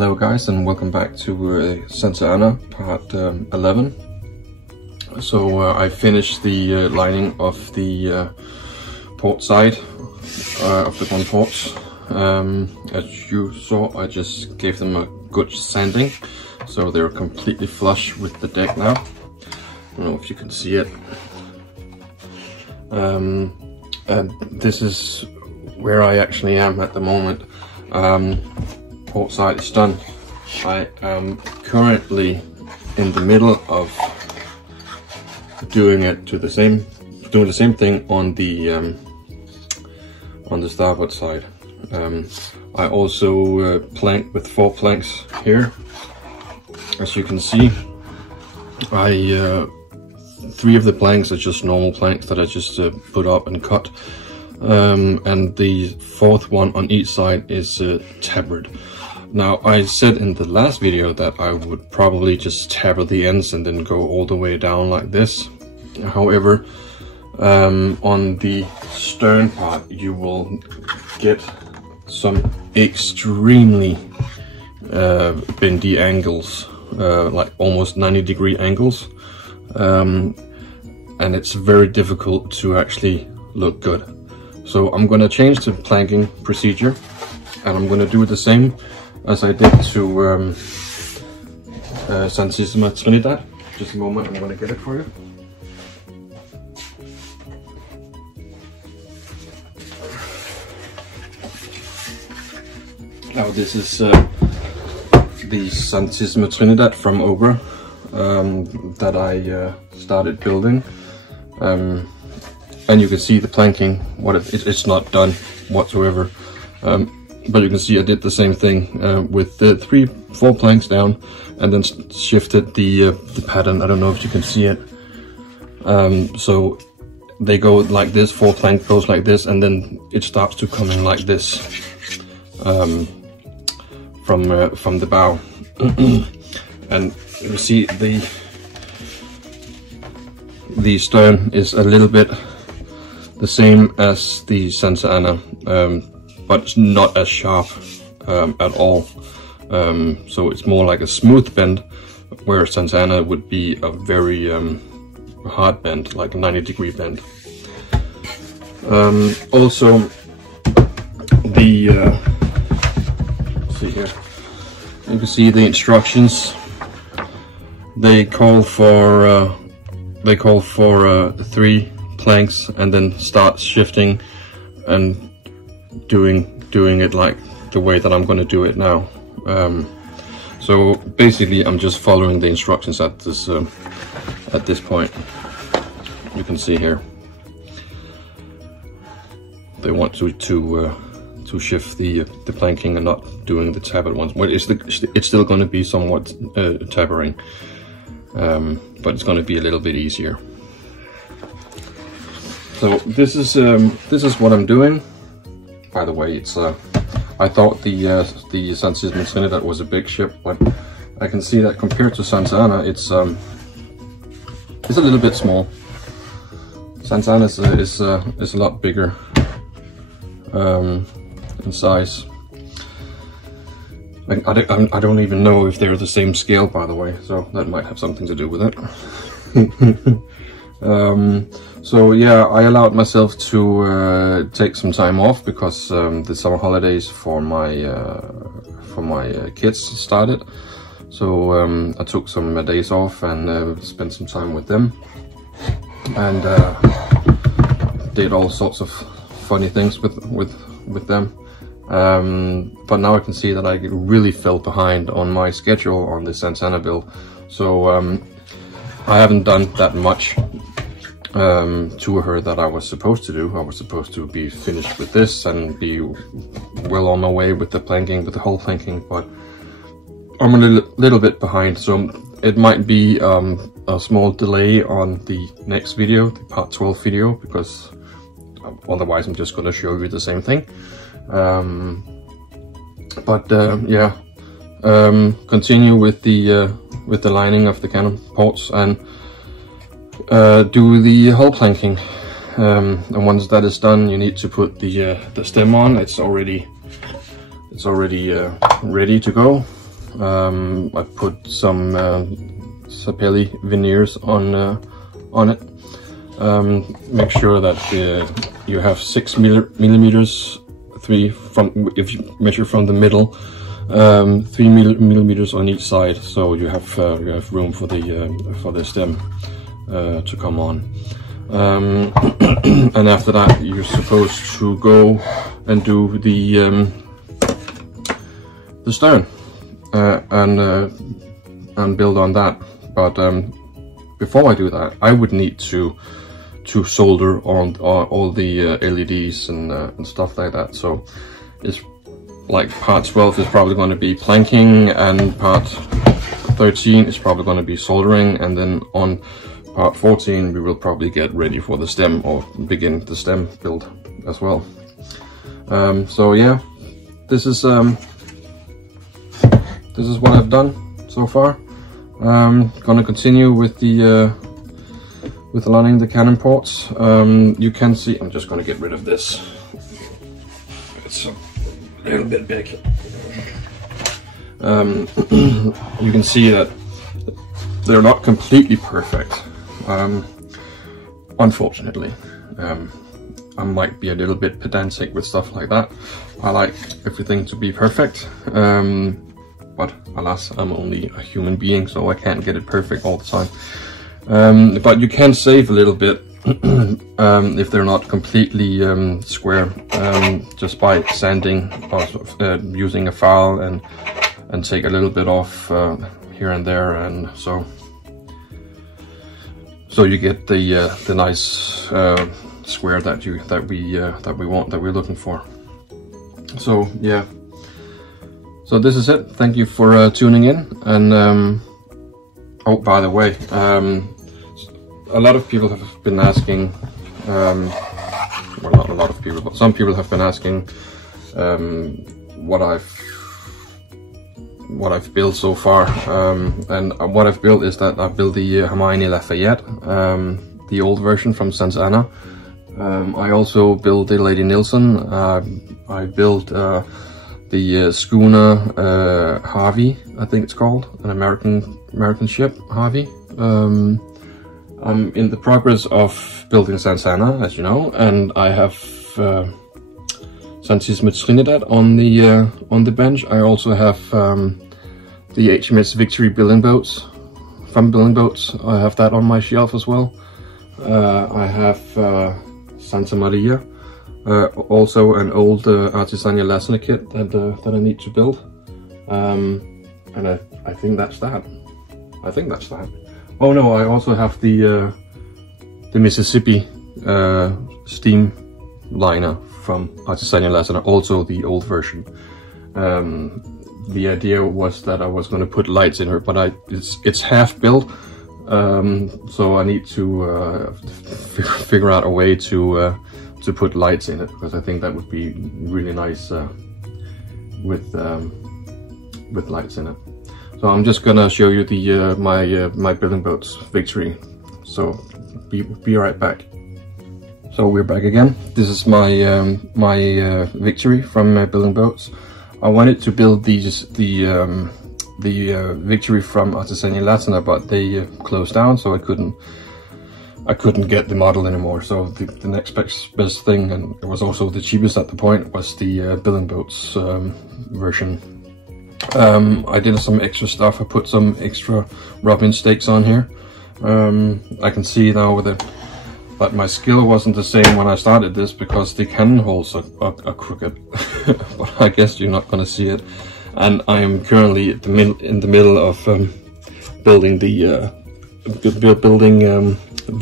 Hello guys, and welcome back to Santa Ana part 11. So I finished the lining of the port side of the one ports. As you saw, I just gave them a good sanding, so they're completely flush with the deck now. I don't know if you can see it. And this is where I actually am at the moment. Port side is done. I am currently in the middle of doing the same thing on the starboard side. I also plank with 4 planks here. As you can see, 3 of the planks are just normal planks that I just put up and cut, and the 4th one on each side is tapered. Now, I said in the last video that I would probably just taper the ends and then go all the way down like this. However, on the stern part you will get some extremely bendy angles, like almost 90-degree angles, and it's very difficult to actually look good. So I'm going to change the planking procedure, and I'm going to do the same as I did to Santissima Trinidad. Just a moment, I'm going to get it for you. Now this is the Santissima Trinidad from Ober that I started building, and you can see the planking. It's not done whatsoever, but you can see I did the same thing with the 4 planks down, and then shifted the pattern. I don't know if you can see it. So they go like this, 4 plank goes like this, and then it starts to come in like this from the bow. And you see the stern is a little bit the same as the Santa Ana, but it's not as sharp at all. So it's more like a smooth bend, where Santa Ana would be a very hard bend, like a 90-degree bend. Also, see here, you can see the instructions. They call for 3 planks, and then start shifting and doing it like the way that I'm going to do it now. So basically I'm just following the instructions at this point. You can see here they want to shift the planking and not doing the tapered ones. Well, it's still going to be somewhat tapering, but it's going to be a little bit easier. So this is what I'm doing. By the way, it's I thought the Santissima Trinidad was a big ship, but I can see that compared to Santa Ana, it's a little bit small. Santa Ana is a lot bigger in size. I don't even know if they're the same scale, by the way, so that might have something to do with it. So yeah, I allowed myself to take some time off because the summer holidays for my kids started. So I took some days off and spent some time with them, and did all sorts of funny things with them. But now I can see that I really fell behind on my schedule on the Santa Ana build. So I haven't done that much to her that I was supposed to do. I was supposed to be finished with this and be well on my way with the planking, with the whole planking, but I'm a little bit behind, so it might be a small delay on the next video, the part 12 video, because otherwise I'm just going to show you the same thing. Yeah, continue with the lining of the cannon ports and do the hull planking, and once that is done, you need to put the stem on. It's already ready to go. I put some sapelli veneers on it. Make sure that you have 6 millimeters, if you measure from the middle, 3 millimeters on each side, so you have room for the stem to come on. And after that, you're supposed to go and do the stern and build on that. But before I do that, I would need to solder on all the LEDs and stuff like that. So it's like part 12 is probably going to be planking, and part 13 is probably going to be soldering, and then on part 14 we will probably get ready for the stem, or begin the stem build as well. So yeah, this is what I've done so far. Gonna continue with aligning the cannon ports. You can see, I'm just gonna get rid of this. It's a little bit big. You can see that they're not completely perfect, unfortunately. I might be a little bit pedantic with stuff like that. I like everything to be perfect, but alas, I'm only a human being, so I can't get it perfect all the time. But you can save a little bit if they're not completely square, just by sanding, or using a file and take a little bit off here and there, and so you get the nice square that we're looking for. So yeah, so this is it. Thank you for tuning in. And oh, by the way, a lot of people have been asking, well, not a lot of people, but some people have been asking what I've built so far. And what I've built is that I built the Hermione Lafayette, the old version from Santana. I also built the Lady Nilsson. I built the schooner Harvey, I think it's called, an American ship, Harvey. I'm in the progress of building Santana, as you know, and I have Santisima Trinidad on the bench. I also have the HMS Victory building boats from Building Boats. I have that on my shelf as well. I have Santa Maria, also an old Artisania Lassener kit that I need to build. And I think that's that. Oh no, I also have the Mississippi steam liner from Artisania Lassener, also the old version. The idea was that I was going to put lights in her, but it's half built, so I need to figure out a way to put lights in it, because I think that would be really nice with lights in it. So I'm just gonna show you the my Building Boats Victory. So be right back. So we're back again. This is my Victory from Building Boats. I wanted to build the Victory from Artisania Lassener, but they closed down, so I couldn't get the model anymore. So the next best thing, and it was also the cheapest at the point, was the Building Boats version. I did some extra stuff. I put some extra rub-in stakes on here. I can see now that my skill wasn't the same when I started this, because the cannon holes are crooked. But I guess you're not going to see it. And I am currently in the middle of building the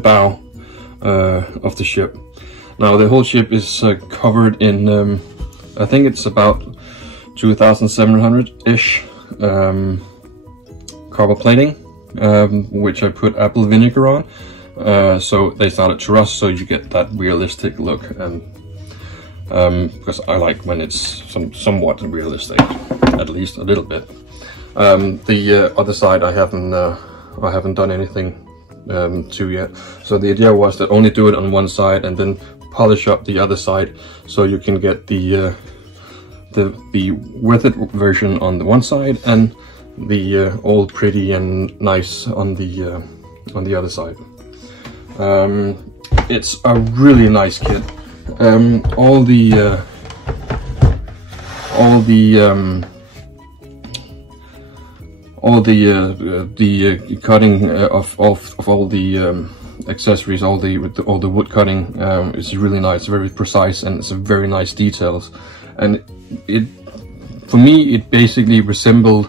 bow of the ship. Now the whole ship is covered in I think it's about 2,700-ish copper plating, which I put apple vinegar on, so they started to rust, so you get that realistic look. And because I like when it's somewhat realistic, at least a little bit. The other side I haven't done anything to yet. So the idea was that only do it on one side and then polish up the other side, so you can get the with it version on the one side and all pretty and nice on the other side. It's a really nice kit. All the cutting of all the accessories, all the wood cutting is really nice, very precise, and it's a very nice details. And for me, it basically resembled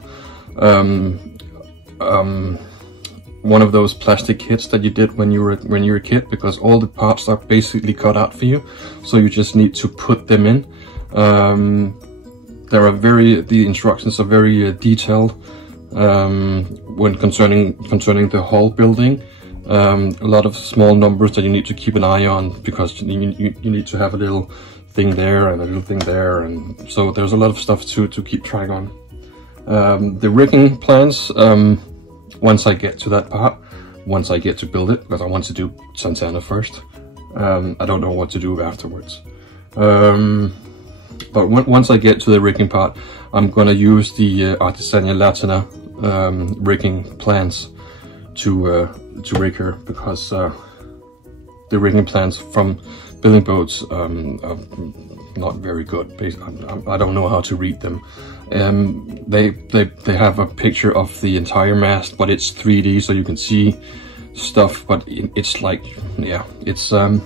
one of those plastic kits that you did when you were a kid, because all the parts are basically cut out for you, so you just need to put them in. The instructions are very detailed when concerning the whole building. A lot of small numbers that you need to keep an eye on, because you need to have a little thing there and a little thing there, and so there's a lot of stuff to keep track on. The rigging plans, once I get to that part, once I get to build it, because I want to do Santana first. I don't know what to do afterwards. But once I get to the rigging part, I'm gonna use the Artisania Latina rigging plans to rig her, because the rigging plans from Building Boats are not very good. I don't know how to read them. They have a picture of the entire mast, but it's 3D, so you can see stuff. But it's like, yeah, it's I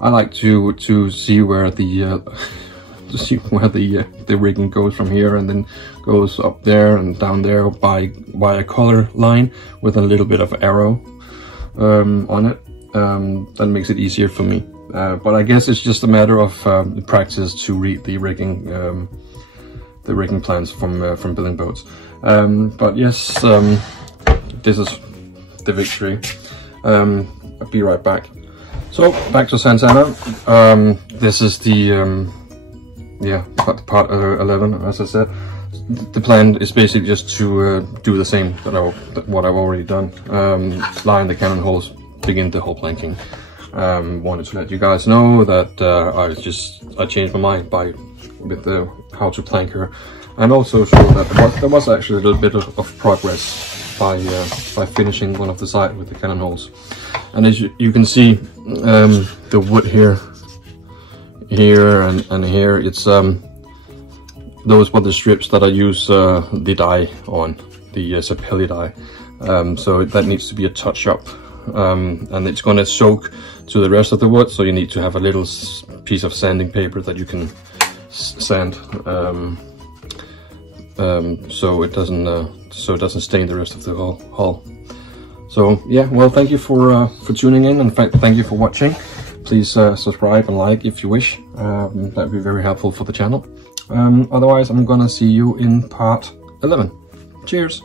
like to see where the rigging goes from here, and then goes up there and down there by a color line with a little bit of arrow on it. That makes it easier for me. But I guess it's just a matter of practice to read the rigging plans from Building Boats. But yes, this is the victory. I'll be right back. So back to Santana. This is the part 11, as I said. The plan is basically just to do the same what I've already done. Line the cannon holes, begin the whole planking. Wanted to let you guys know that I changed my mind with how to plank her, and also show that there was actually a little bit of progress by finishing one of the side with the cannon holes. And as you can see, the wood here and here, it's those were the strips that I use the dye on, the Sapelli dye. So that needs to be a touch up, and it's going to soak to the rest of the wood, so you need to have a little piece of sanding paper that you can sand, so it doesn't stain the rest of the hull. So yeah, well, thank you for tuning in, and thank you for watching. Please subscribe and like if you wish. That would be very helpful for the channel. Otherwise, I'm gonna see you in part 11. Cheers!